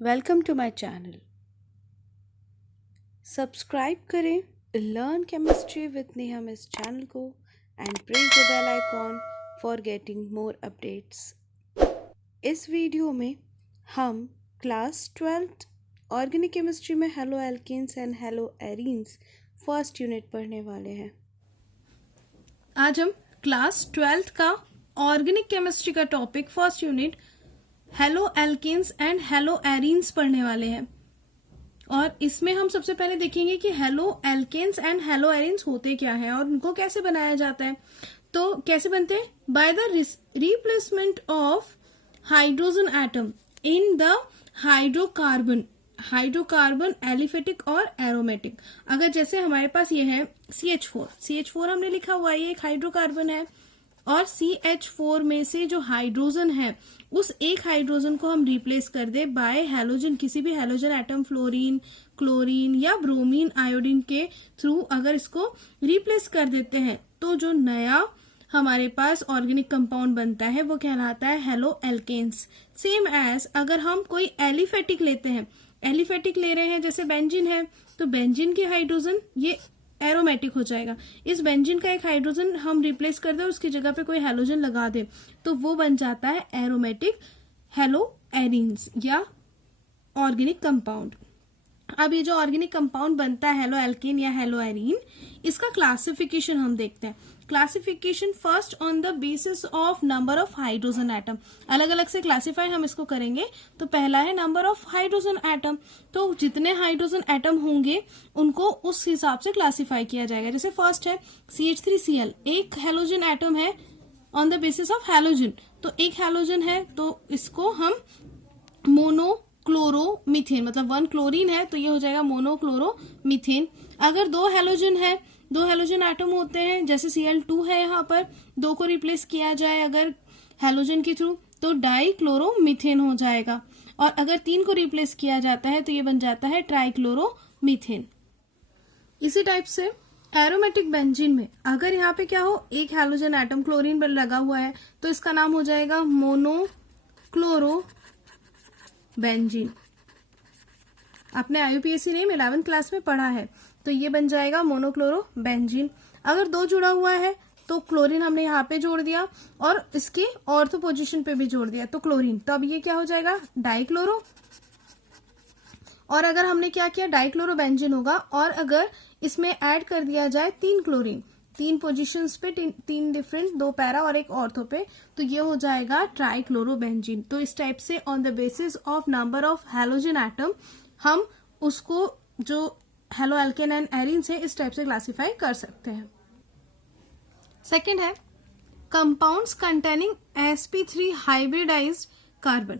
Welcome to my channel. Subscribe करें learn chemistry with Neha इस channel को and press the bell icon for getting more updates. इस video में हम class 12th organic chemistry में haloalkanes and haloarenes first unit पढ़ने वाले हैं। आज हम क्लास 12th का ऑर्गेनिक केमिस्ट्री का topic first unit haloalkanes and haloarenes पढ़ने वाले हैं। और इसमें हम सबसे पहले देखेंगे कि haloalkanes and haloarenes होते क्या हैं और उनको कैसे बनाया जाता है। तो कैसे बनते हैं? By the replacement of hydrogen atom in the hydrocarbon aliphatic और एरोमेटिक। अगर जैसे हमारे पास ये है CH4 हमने लिखा हुआ है, ये एक हाइड्रोकार्बन है और CH4 में से जो हाइड्रोजन है उस एक हाइड्रोजन को हम रिप्लेस कर दे बाय हैलोजन, किसी भी हैलोजन एटम, फ्लोरीन, क्लोरीन या ब्रोमीन, आयोडीन के थ्रू अगर इसको रिप्लेस कर देते हैं तो जो नया हमारे पास ऑर्गेनिक कंपाउंड बनता है वो कहलाता है हेलो एल्केन्स। सेम एज अगर हम कोई एलिफेटिक लेते हैं, एलिफेटिक ले रहे हैं जैसे बेंजीन है, तो बेंजीन की हाइड्रोजन ये एरोमेटिक हो जाएगा। इस बेंजीन का एक हाइड्रोजन हम रिप्लेस कर दे और उसकी जगह पे कोई हैलोजन लगा दे तो वो बन जाता है एरोमेटिक हेलो एरीन्स या ऑर्गेनिक कंपाउंड। अब ये जो ऑर्गेनिक कंपाउंड बनता है हेलो एल्केन या हेलो एरीन, इसका क्लासिफिकेशन हम देखते हैं। Classification first on the basis of number of hydrogen atom. अलग अलग से क्लासिफाई हम इसको करेंगे। तो पहला है नंबर ऑफ हाइड्रोजन एटम, तो जितने हाइड्रोजन एटम होंगे उनको उस हिसाब से क्लासिफाई किया जाएगा। जैसे फर्स्ट है CH3Cl, एक हैलोजन एटम है on the basis of halogen, तो एक हैलोजन है तो इसको हम मोनोक्लोरोमीथेन, मतलब 1 क्लोरीन है तो ये हो जाएगा मोनोक्लोरोमीथेन। अगर दो हैलोजन एटम होते हैं जैसे Cl2 है, यहाँ पर 2 को रिप्लेस किया जाए अगर हैलोजन के थ्रू तो डाइक्लोरोमीथेन हो जाएगा। और अगर 3 को रिप्लेस किया जाता है तो ये बन जाता है ट्राइक्लोरोमीथेन। इसी टाइप से एरोमेटिक बेंजीन में अगर यहाँ पे क्या हो, एक हैलोजन एटम क्लोरीन पर लगा हुआ है तो इसका नाम हो जाएगा मोनोक्लोरो बेंजीन। आपने IUPAC नेम 11th क्लास में पढ़ा है, तो ये बन जाएगा मोनोक्लोरो बेंजीन। अगर 2 जुड़ा हुआ है तो क्लोरीन हमने यहाँ पे जोड़ दिया और इसके ऑर्थो पोजीशन पे भी जोड़ दिया तो क्लोरीन, तो अब ये क्या हो जाएगा डाइक्लोरो। और अगर हमने क्या किया, डाइक्लोरो बेंजीन होगा। और अगर इसमें ऐड कर दिया जाए 3 क्लोरीन, 3 पोजीशंस पे, 3 डिफरेंट, 2 पैरा और एक ऑर्थो पे, तो ये हो जाएगा ट्राइक्लोरोबेंजीन। तो इस टाइप से on the basis of number of halogen atom हम उसको जो हेलो एल्केन एंड एरीन्स है इस टाइप से क्लासिफाई कर सकते हैं। सेकेंड है compounds containing sp3 hybridised carbon,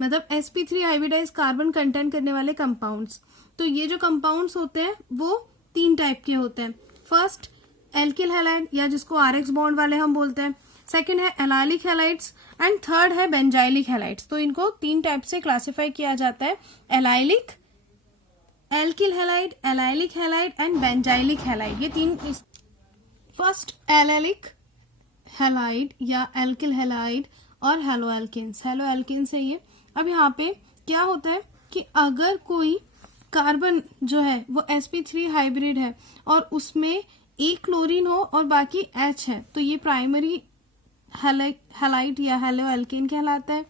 मतलब sp3 हाइब्रिडाइज्ड कार्बन कंटेन करने वाले कंपाउंड्स। तो ये जो कंपाउंड्स होते हैं वो 3 टाइप के होते हैं। फर्स्ट एल्किल हैलाइड या जिसको RX बॉन्ड वाले हम बोलते हैं, सेकेंड है एलाइलिक हैलाइड्स एंड थर्ड है बेंजाइलिक हैलाइड्स। तो इनको 3 टाइप से क्लासिफाई किया जाता है, allylic, alkyl halide, allylic halide and benzylic halide. ये 3। फर्स्ट एलाइलिक हैलाइड या एल्किल हैलाइड और हेलो एल्केन्स। हेलो एल्केन्स है ये। अब यहाँ पे क्या होता है कि अगर कोई कार्बन जो है वो sp3 हाइब्रिड है और उसमें एक क्लोरीन हो और बाकी H है तो ये प्राइमरी हैलाइड या हेलो एल्केन कहलाता है।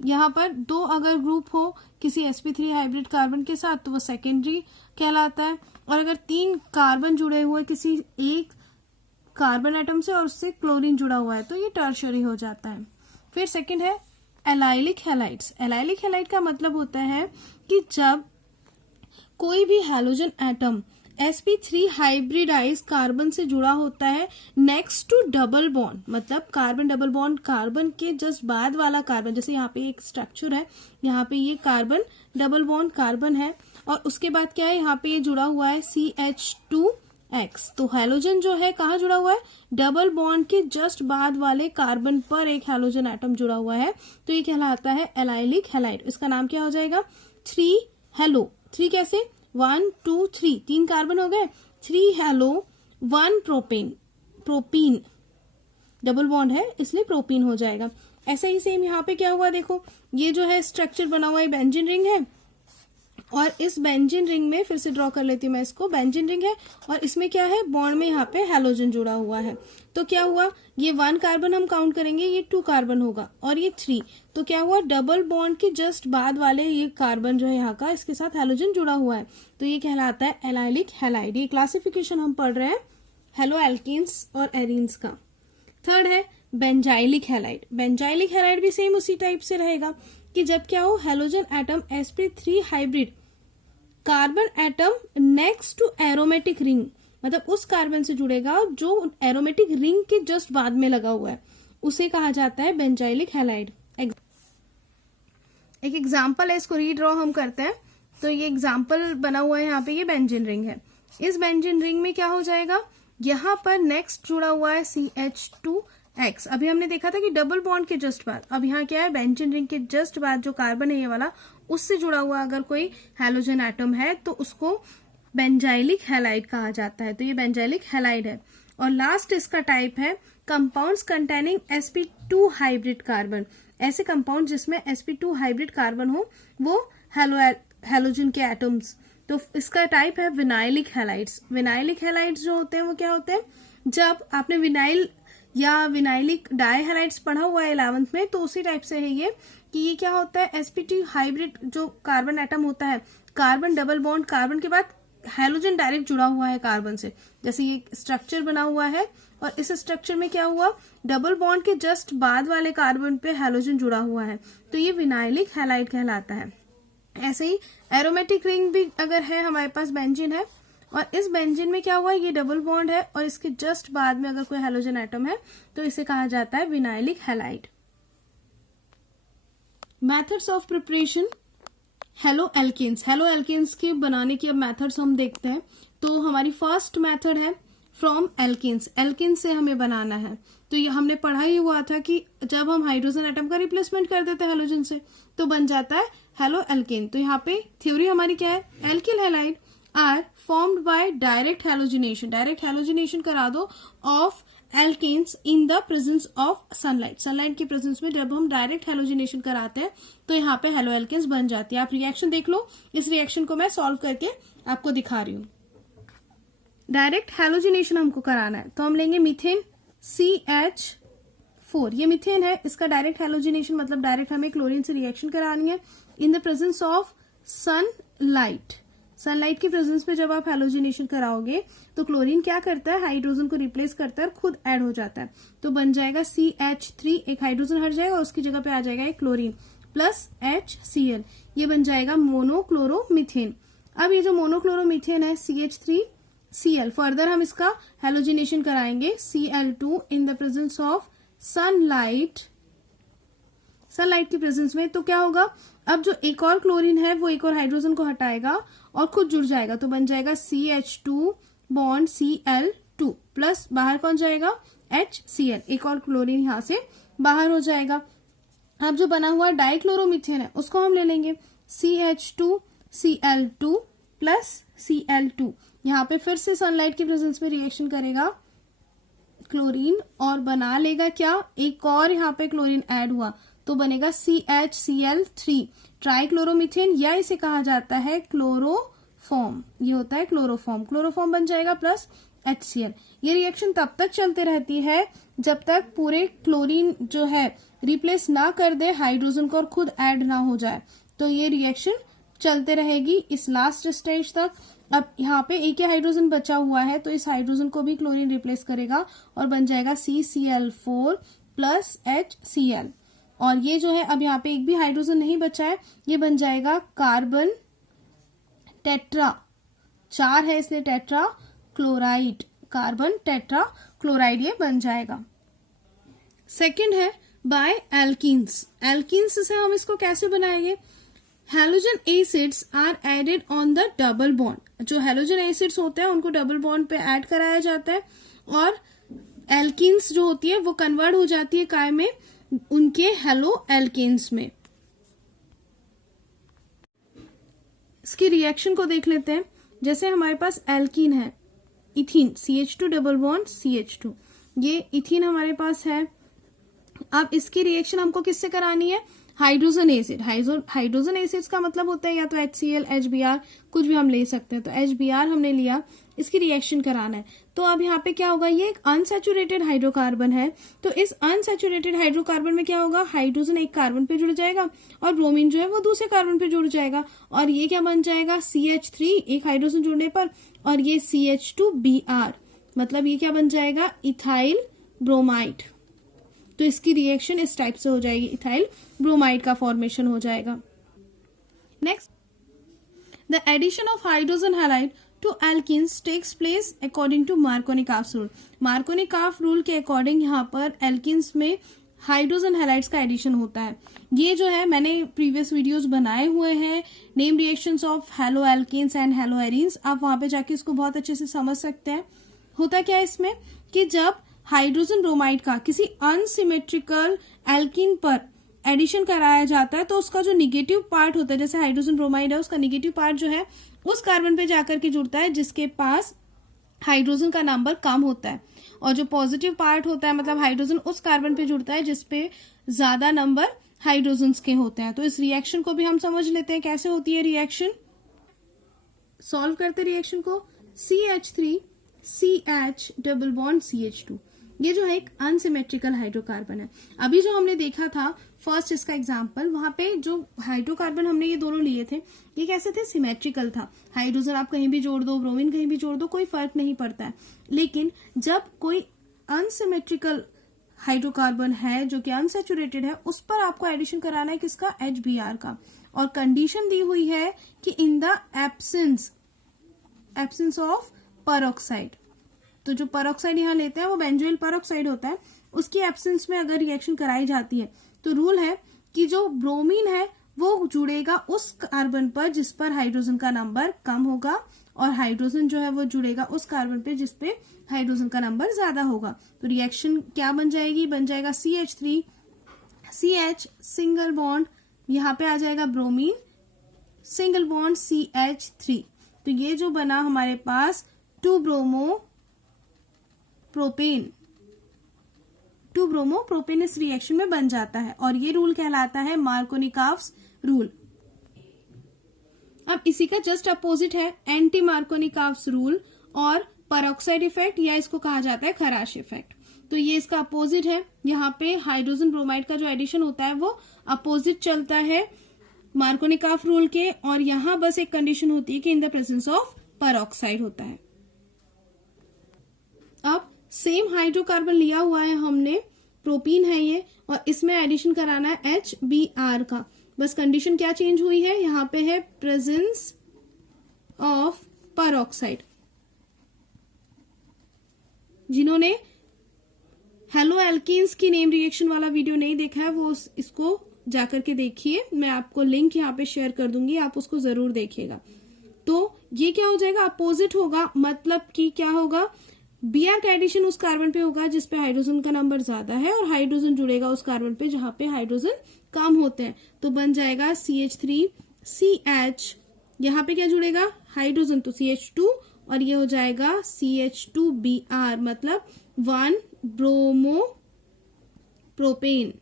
यहाँ पर 2 अगर ग्रुप हो किसी sp3 हाइब्रिड कार्बन के साथ तो वो सेकेंडरी कहलाता है। और अगर 3 कार्बन जुड़े हुए किसी एक कार्बन एटम से और उससे क्लोरीन जुड़ा हुआ है तो ये टर्शियरी हो जाता है। फिर सेकेंड है एलाइलिक हैलाइड्स। एलाइलिक हैलाइड का मतलब होता है कि जब कोई भी halogen atom sp3 hybridise carbon से जुड़ा होता है नेक्स्ट टू डबल बॉन्ड, मतलब कार्बन डबल बॉन्ड, कार्बन के जस्ट बाद वाला कार्बन, जैसे यहाँ पे एक स्ट्रक्चर है, यहाँ पे ये कार्बन डबल बॉन्ड कार्बन है और उसके बाद क्या है, यहाँ पे ये जुड़ा हुआ है CH2X। तो हैलोजन जो है कहाँ जुड़ा हुआ है, डबल बॉन्ड के जस्ट बाद वाले कार्बन पर एक हैलोजन एटम जुड़ा हुआ है, तो ये कहलाता है एलाइलिक हैलाइड। इसका नाम क्या हो जाएगा 3 हेलो। 3 कैसे, 1 2 3, 3 कार्बन हो गए, 3 हेलो 1 प्रोपीन, डबल बॉन्ड है इसलिए प्रोपीन हो जाएगा। ऐसा ही सेम यहाँ पे क्या हुआ, देखो ये जो है स्ट्रक्चर बना हुआ है बेंजीन रिंग है, और इस बेंजीन रिंग में फिर से ड्रॉ कर लेती हूँ मैं इसको, बेंजीन रिंग है और इसमें क्या है, बॉन्ड में यहाँ पे हैलोजन जुड़ा हुआ है। तो क्या हुआ, ये 1 कार्बन हम काउंट करेंगे, ये 2 कार्बन होगा और ये 3, तो क्या हुआ, डबल बॉन्ड के जस्ट बाद वाले ये कार्बन जो है यहाँ का, इसके साथ हैलोजन जुड़ा हुआ है, तो ये कहलाता है एलाइलिक हैलाइड। ये क्लासिफिकेशन हम पढ़ रहे हैं हेलो एल्कीन्स और एरीन्स का। थर्ड है बेंजाइलिक हैलाइड। बेंजाइलिक हैलाइड भी सेम उसी टाइप से रहेगा कि जब क्या हो, halogen atom sp3 hybrid carbon atom next to aromatic ring, मतलब उस कार्बन से जुड़ेगा जो एरोमेटिक रिंग के जस्ट बाद में लगा हुआ है, उसे कहा जाता है बेंजाइलिक हैलाइड। एक एग्जाम्पल है, इसको रीड्रॉ हम करते हैं। तो ये एग्जाम्पल बना हुआ है यहाँ पे, ये बेंजीन रिंग है। इस बेंजीन रिंग में क्या हो जाएगा, यहाँ पर नेक्स्ट जुड़ा हुआ है CH2X। अभी हमने देखा था कि डबल बॉन्ड के जस्ट बाद, अब यहाँ क्या है, बेंजीन रिंग के जस्ट बाद जो कार्बन है ये वाला, उससे जुड़ा हुआ अगर कोई हैलोजन एटम है तो उसको बेंजाइलिक हैलाइड कहा जाता है। तो ये बेंजाइलिक हैलाइड है। और लास्ट इसका टाइप है compounds containing sp2 hybrid carbon. ऐसे कंपाउंड जिसमें sp2 हाइब्रिड कार्बन हो, वो हैलोजन के एटम्स, तो इसका टाइप है विनाइलिक हैलाइड्स। विनाइलिक हैलाइड्स जो होते हैं वो क्या होते हैं, जब आपने विनाइल या विनाइलिक डाई हैलाइड्स पढ़ा हुआ है 11th में, तो उसी टाइप से है ये कि ये क्या होता है, sp2 हाइब्रिड जो कार्बन एटम होता है, कार्बन डबल बॉन्ड, कार्बन के बाद हैलोजन डायरेक्ट जुड़ा हुआ है कार्बन से, जैसे ये स्ट्रक्चर बना हुआ है और इस स्ट्रक्चर में क्या हुआ, डबल बॉन्ड के जस्ट बाद वाले कार्बन पे हैलोजन जुड़ा हुआ है, तो ये विनाइलिक हैलाइड कहलाता है। ऐसे ही एरोमेटिक रिंग भी अगर है हमारे पास, बेंजीन है और इस बेंजीन में क्या हुआ, ये डबल बॉन्ड है और इसके जस्ट बाद में अगर कोई हैलोजन एटम है तो इसे कहा जाता है vinylic halide. Methods of preparation haloalkanes. Haloalkanes के बनाने की अब मेथड्स हम देखते हैं। तो हमारी फर्स्ट मेथड है फ्रॉम एल्केन्स। एल्केन्स से हमें बनाना है। तो ये हमने पढ़ा ही हुआ था कि जब हम हाइड्रोजन एटम का रिप्लेसमेंट कर देते हैं हैलोजन से तो बन जाता है हेलो एल्केन। तो यहाँ पे थ्योरी हमारी क्या है, alkyl halide are formed by direct halogenation. Direct halogenation करा दो of alkanes in the presence of sunlight. Sunlight के प्रेजेंस में जब हम डायरेक्ट हैलोजिनेशन कराते हैं तो यहाँ पे हेलो एल्केन्स बन जाती है। आप रिएक्शन देख लो, इस रिएक्शन को मैं सॉल्व करके आपको दिखा रही हूँ। डायरेक्ट हैलोजिनेशन हमको कराना है तो हम लेंगे मीथेन CH4। ये मीथेन है, इसका डायरेक्ट हैलोजिनेशन मतलब डायरेक्ट हमें क्लोरीन से रिएक्शन करानी है इन the presence of sunlight. Sunlight के प्रेजेंस में जब आप हैलोजिनेशन कराओगे तो क्लोरीन क्या करता है, हाइड्रोजन को रिप्लेस करता है और खुद ऐड हो जाता है। तो बन जाएगा CH3, एक हाइड्रोजन हट जाएगा और उसकी जगह पे आ जाएगा एक क्लोरीन प्लस HCl। ये बन जाएगा मोनोक्लोरोमीथेन। अब ये जो मोनोक्लोरोमीथेन है CH3Cl, फर्दर हम इसका हैलोजिनेशन कराएंगे Cl2 in the presence of sunlight. Sunlight के प्रेजेंस में तो क्या होगा, अब जो एक और क्लोरीन है वो एक और हाइड्रोजन को हटाएगा और खुद जुड़ जाएगा। तो बन जाएगा CH2 बॉन्ड Cl2 प्लस बाहर कौन जाएगा, HCl। एक और क्लोरीन यहां से बाहर हो जाएगा। अब जो बना हुआ डाइक्लोरोमीथेन है उसको हम ले लेंगे CH2Cl2 प्लस Cl2। यहाँ पे फिर से सनलाइट के प्रेजेंस में रिएक्शन करेगा क्लोरीन और बना लेगा क्या, एक और यहाँ पे क्लोरीन ऐड हुआ तो बनेगा CHCl3 ट्राइक्लोरोमीथेन, या इसे कहा जाता है क्लोरोफॉर्म। ये होता है क्लोरोफॉर्म। क्लोरोफॉर्म बन जाएगा प्लस HCl। ये रिएक्शन तब तक चलती रहती है जब तक पूरे क्लोरीन जो है रिप्लेस ना कर दे हाइड्रोजन को और खुद ऐड ना हो जाए। तो ये रिएक्शन चलते रहेगी इस लास्ट स्टेज तक। अब यहाँ पे एक ही हाइड्रोजन बचा हुआ है तो इस हाइड्रोजन को भी क्लोरीन रिप्लेस करेगा और बन जाएगा CCl4 प्लस HCl। और ये जो है अब यहाँ पे एक भी हाइड्रोजन नहीं बचा है, ये बन जाएगा कार्बन टेट्रा, 4 है इसलिए tetra chloride, carbon tetra chloride ये बन जाएगा। सेकंड है बाय एल्कीन्स। एल्कीन्स से हम इसको कैसे बनाएंगे, halogen acids are added on the double bond. जो हैलोजन एसिड्स होते हैं उनको डबल बॉन्ड पे ऐड कराया जाता है और एल्कीन्स जो होती है वो कन्वर्ट हो जाती है काय में, उनके हेलो एल्केन्स में। इसकी रिएक्शन को देख लेते हैं। जैसे हमारे पास एल्कीन है ethene, CH2 double bond CH2, ये इथीन हमारे पास है अब इसकी रिएक्शन हमको किससे करानी है, हाइड्रोजन एसिड। हाइड्रोजन एसिड्स का मतलब होता है या तो HCl, HBr, कुछ भी हम ले सकते हैं। तो HBr हमने लिया, इसकी रिएक्शन कराना है। तो अब यहाँ पे क्या होगा, ये एक अनसैचुरेटेड हाइड्रोकार्बन है। तो इस अनसैचुरेटेड हाइड्रोकार्बन में क्या होगा, हाइड्रोजन एक कार्बन पे जुड़ जाएगा और ब्रोमीन जो है वो दूसरे कार्बन पे जुड़ जाएगा, और ये क्या बन जाएगा, CH3 एक हाइड्रोजन जुड़ने पर, और ये CH2Br, मतलब ये क्या बन जाएगा, इथाइल ब्रोमाइड। तो इसकी रिएक्शन इस टाइप से हो जाएगी, इथाइल ब्रोमाइड का फॉर्मेशन हो जाएगा। Next, the addition of hydrogen halide to alkenes takes place according to Markovnikov rule. Markovnikov rule के अकॉर्डिंग यहाँ पर एल्कीन्स में हाइड्रोजन हैलाइड्स का एडिशन होता है। ये जो है मैंने प्रीवियस वीडियोस बनाए हुए हैं, name reactions of hello alkenes and hello arenes, आप वहां पे जाके इसको बहुत अच्छे से समझ सकते हैं। होता क्या है इसमें कि जब हाइड्रोजन ब्रोमाइड का किसी अनसिमेट्रिकल एल्कीन पर एडिशन कराया जाता है तो उसका जो निगेटिव पार्ट होता है, जैसे हाइड्रोजन ब्रोमाइड है, उसका निगेटिव पार्ट जो है उस कार्बन पे जाकर के जुड़ता है जिसके पास हाइड्रोजन का नंबर कम होता है, और जो पॉजिटिव पार्ट होता है मतलब हाइड्रोजन उस कार्बन पे जुड़ता है जिसपे ज्यादा नंबर हाइड्रोजन के होते हैं। तो इस रिएक्शन को भी हम समझ लेते हैं कैसे होती है रिएक्शन। सॉल्व करते रिएक्शन को, CH3 CH double bond CH2, ये जो है एक अनसिमेट्रिकल हाइड्रोकार्बन है। अभी जो हमने देखा था फर्स्ट इसका एग्जांपल, वहां पे जो हाइड्रोकार्बन हमने ये दोनों लिए थे ये कैसे थे, सिमेट्रिकल था। हाइड्रोजन आप कहीं भी जोड़ दो, ब्रोमीन कहीं भी जोड़ दो, कोई फर्क नहीं पड़ता है। लेकिन जब कोई अनसिमेट्रिकल हाइड्रोकार्बन है जो कि अनसैचुरेटेड है, उस पर आपको एडिशन कराना है किसका, HBr का, और कंडीशन दी हुई है कि in the absence of peroxide. तो जो परऑक्साइड यहाँ लेते हैं वो बेंजोइल परऑक्साइड होता है, उसकी एब्सेंस में अगर रिएक्शन कराई जाती है तो रूल है कि जो ब्रोमीन है वो जुड़ेगा उस कार्बन पर जिस पर हाइड्रोजन का नंबर कम होगा, और हाइड्रोजन जो है वो जुड़ेगा उस कार्बन पे जिस पे हाइड्रोजन का नंबर ज्यादा होगा। तो रिएक्शन क्या बन जाएगी, बन जाएगा CH3 CH सिंगल बॉन्ड, यहाँ पे आ जाएगा ब्रोमीन सिंगल बॉन्ड CH3। तो ये जो बना हमारे पास 2 ब्रोमो प्रोपेन इस रिएक्शन में बन जाता है, और ये रूल कहलाता है मार्कोनी-काफ रूल। अब इसी का जस्ट अपोजिट है एंटी मार्कोनी-काफ रूल और परऑक्साइड इफेक्ट, या इसको कहा जाता है खराश इफेक्ट। तो ये इसका अपोजिट है, यहाँ पे हाइड्रोजन ब्रोमाइड का जो एडिशन होता है वो अपोजिट चलता है मार्कोनी-काफ रूल के, और यहाँ बस एक कंडीशन होती है कि इन द प्रेजेंस ऑफ परऑक्साइड होता है। अब सेम हाइड्रोकार्बन लिया हुआ है हमने, प्रोपीन है ये, और इसमें एडिशन कराना है HBr का। बस कंडीशन क्या चेंज हुई है, यहाँ पे है प्रेजेंस ऑफ परऑक्साइड। जिन्होंने हेलो एल्कीन्स की नेम रिएक्शन वाला वीडियो नहीं देखा है वो इसको जाकर के देखिए, मैं आपको लिंक यहाँ पे शेयर कर दूंगी, आप उसको जरूर देखिएगा। तो ये क्या हो जाएगा, अपोजिट होगा, मतलब कि क्या होगा, Br का एडिशन उस कार्बन पे होगा जिसपे हाइड्रोजन का नंबर ज्यादा है, और हाइड्रोजन जुड़ेगा उस कार्बन पे जहां पे हाइड्रोजन कम होते हैं। तो बन जाएगा CH3 CH, यहाँ पे क्या जुड़ेगा, हाइड्रोजन, तो CH2, और ये हो जाएगा CH2Br, मतलब 1 ब्रोमो प्रोपेन।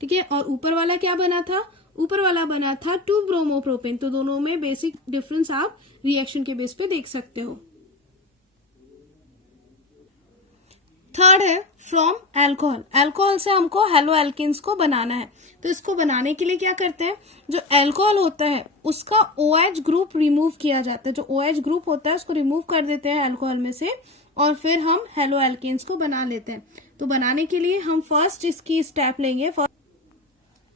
ठीक है, और ऊपर वाला क्या बना था, ऊपर वाला बना था 2 ब्रोमो प्रोपेन। तो दोनों में बेसिक डिफरेंस आप रिएक्शन के बेस पे देख सकते हो। थर्ड है फ्रॉम अल्कोहल। अल्कोहल से हमको हेलो एल्किन्स को बनाना है। तो इसको बनाने के लिए क्या करते हैं, जो अल्कोहल होता है उसका OH ग्रुप रिमूव किया जाता है। जो OH ग्रुप होता है उसको रिमूव कर देते हैं अल्कोहल में से, और फिर हम हेलो एल्किन्स को बना लेते हैं। तो बनाने के लिए हम फर्स्ट इसकी स्टेप लेंगे,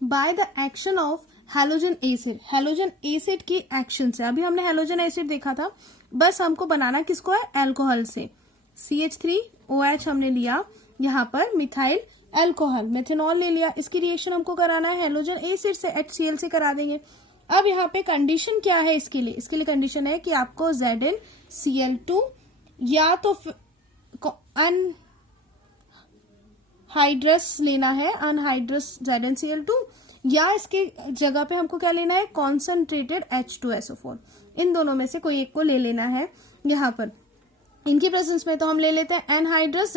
by the action of halogen acid. Halogen acid की एक्शन से, अभी हमने हैलोजन एसिड देखा था, बस हमको बनाना किसको है, अल्कोहल से। CH3OH हमने लिया, यहाँ पर मिथाइल अल्कोहल, मेथनॉल ले लिया, इसकी रिएक्शन हमको कराना है हैलोजन एसिड से, HCl से करा देंगे। अब यहाँ पे कंडीशन क्या है इसके लिए, इसके लिए कंडीशन है कि आपको ZnCl2 या तो अनहाइड्रस लेना है, अनहाइड्रस ZnCl2, या इसके जगह पे हमको क्या लेना है, कॉन्सेंट्रेटेड H2SO4। इन दोनों में से कोई एक को ले लेना है। यहाँ पर इनकी प्रेजेंस में तो हम ले लेते हैं एनहाइड्रस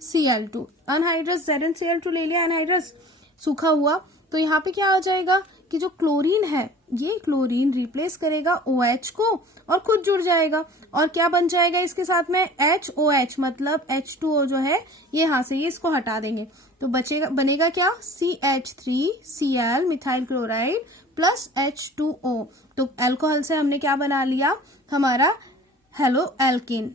Cl2, अनहाइड्रस ZnCl2 ले लिया, अनहाइड्रस सूखा हुआ। तो यहाँ पे क्या हो जाएगा कि जो क्लोरीन है ये क्लोरीन रिप्लेस करेगा OH को और खुद जुड़ जाएगा, और क्या बन जाएगा इसके साथ में HOH, मतलब H2O जो है ये यहाँ से ये इसको हटा देंगे तो बचेगा, बनेगा क्या CH3Cl methyl chloride plus H2O। तो अल्कोहल से हमने क्या बना लिया, हमारा हेलो एल्केन।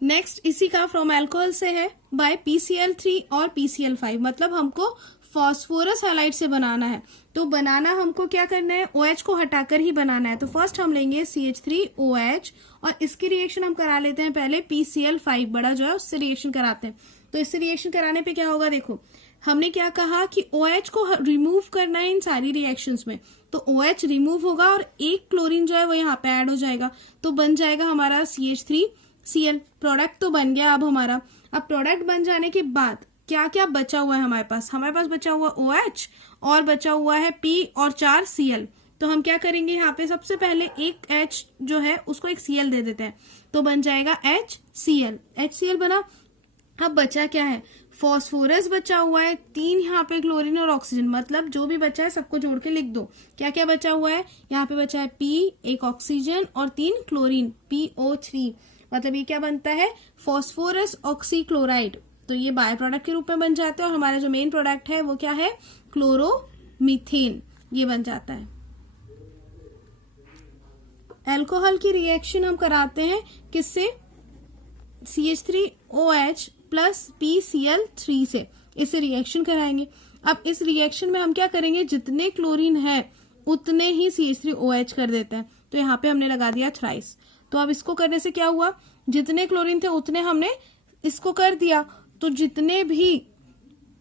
नेक्स्ट इसी का फ्रॉम अल्कोहल से है बाय PCl3 और PCl5, मतलब हमको फॉस्फोरस हैलाइड से बनाना है। तो बनाना हमको क्या करना है, OH को हटाकर ही बनाना है। तो फर्स्ट हम लेंगे CH3OH और इसकी रिएक्शन हम करा लेते हैं पहले PCl5 बड़ा जो है उससे रिएक्शन कराते हैं। तो इससे रिएक्शन कराने पे क्या होगा, देखो हमने क्या कहा कि OH को रिमूव करना है इन सारी रिएक्शंस में, तो OH रिमूव होगा और एक क्लोरीन जो है वो यहाँ पे ऐड हो जाएगा, तो बन जाएगा हमारा CH3Cl। प्रोडक्ट तो बन गया अब हमारा। अब प्रोडक्ट बन जाने के बाद क्या क्या बचा हुआ है हमारे पास बचा हुआ OH और बचा हुआ है P और 4 Cl। तो हम क्या करेंगे, यहाँ पे सबसे पहले एक H जो है उसको एक Cl दे देते हैं, तो बन जाएगा HCl बना। अब बचा क्या है, फॉस्फोरस बचा हुआ है, 3 यहाँ पे क्लोरीन और ऑक्सीजन, मतलब जो भी बचा है सबको जोड़ के लिख दो। क्या क्या बचा हुआ है, यहाँ पे बचा है P, एक ऑक्सीजन और 3 क्लोरीन PO3, मतलब ये क्या बनता है फॉस्फोरस ऑक्सीक्लोराइड। तो ये बाय प्रोडक्ट के रूप में बन जाते हैं और हमारा जो मेन प्रोडक्ट है वो क्या है, क्लोरोमीथेन, ये बन जाता है। अल्कोहल की रिएक्शन हम कराते हैं किससे, CH3OH प्लस PCl3 से, इससे रिएक्शन कराएंगे। अब इस रिएक्शन में हम क्या करेंगे, जितने क्लोरीन है उतने ही CH3OH कर देते हैं। तो यहाँ पे हमने लगा दिया थ्राइस। तो अब इसको करने से क्या हुआ, जितने क्लोरीन थे उतने हमने इसको कर दिया, तो जितने भी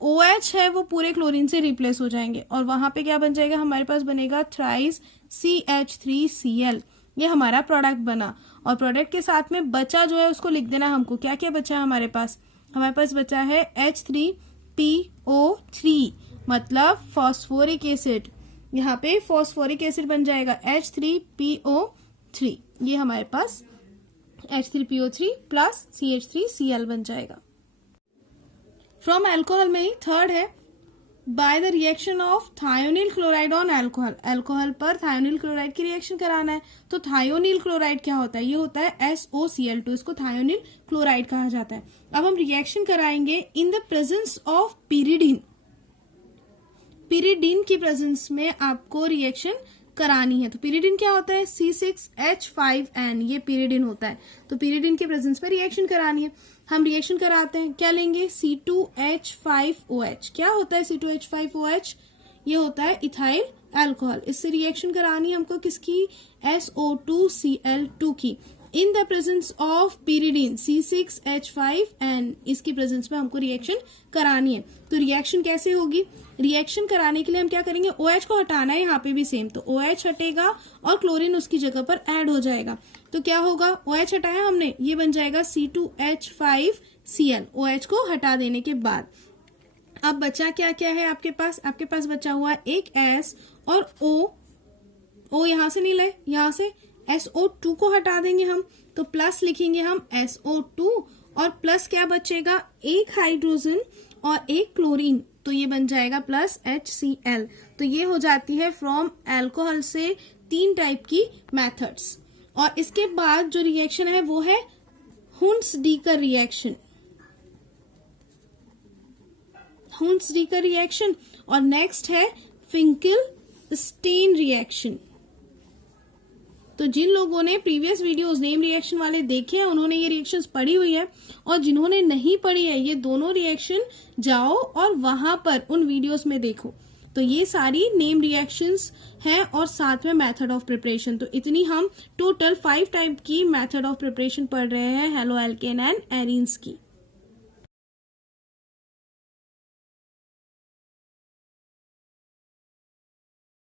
OH है वो पूरे क्लोरीन से रिप्लेस हो जाएंगे और वहां पे क्या बन जाएगा, हमारे पास बनेगा थ्राइस CH3Cl। ये हमारा प्रोडक्ट बना और प्रोडक्ट के साथ में बचा जो है उसको लिख देना हमको। क्या क्या बचा है हमारे पास बचा है H3PO3, मतलब फॉस्फोरिक एसिड। यहाँ पे फॉस्फोरिक एसिड बन जाएगा H3PO3, ये हमारे पास H3PO3 प्लस CH3Cl बन जाएगा। फ्रॉम अल्कोहल में ही थर्ड है by the reaction of thionyl chloride on alcohol. Alcohol पर थायोनिल क्लोराइड की रिएक्शन कराना है। तो थायोनिल क्लोराइड क्या होता है, ये होता है SOCl2, इसको थायोनिल क्लोराइड कहा जाता है। अब हम रिएक्शन कराएंगे इन the presence of pyridine. Pyridine की प्रेजेंस में आपको रिएक्शन करानी है। तो पिरिडीन क्या होता है, C6H5N, ये पिरिडीन होता है। तो पिरिडीन के प्रेजेंस पे रिएक्शन करानी है। हम रिएक्शन कराते हैं, क्या लेंगे, C2H5OH। क्या होता है C2H5OH, ये होता है इथाइल अल्कोहल। इससे रिएक्शन करानी है हमको किसकी, SO2Cl2 की। इन the presence of pyridine C6H5N, इसकी प्रेजेंस में हमको रिएक्शन करानी है। तो रिएक्शन कैसे होगी, रिएक्शन कराने के लिए हम क्या करेंगे, OH को हटाना है, यहाँ पे भी सेम। तो OH हटेगा और क्लोरीन उसकी जगह पर ऐड हो जाएगा। तो क्या होगा, OH हटाया हमने, ये बन जाएगा C2H5Cl, OH को हटा देने के बाद। अब बचा क्या क्या है आपके पास बचा हुआ है एक S और O यहाँ से नहीं लाए, यहाँ से SO2 को हटा देंगे हम, तो प्लस लिखेंगे हम SO2 और प्लस क्या बचेगा, एक हाइड्रोजन और एक क्लोरीन, तो ये बन जाएगा प्लस HCl। तो ये हो जाती है फ्रॉम अल्कोहल से 3 टाइप की मेथड्स। और इसके बाद जो रिएक्शन है वो है हुंस-डीकर रिएक्शन, हुंस-डीकर रिएक्शन। और नेक्स्ट है फिंकेल-स्टेन रिएक्शन। तो जिन लोगों ने प्रीवियस वीडियोस नेम रिएक्शन वाले देखे हैं उन्होंने ये रिएक्शंस पढ़ी हुई है, और जिन्होंने नहीं पढ़ी है ये दोनों रिएक्शन जाओ और वहां पर उन वीडियोस में देखो। तो ये सारी नेम रिएक्शंस हैं और साथ में मेथड ऑफ प्रिपरेशन। तो इतनी हम टोटल 5 टाइप की मेथड ऑफ प्रिपरेशन पढ़ रहे हैं हेलो एल्केन एंड एरीन्स की।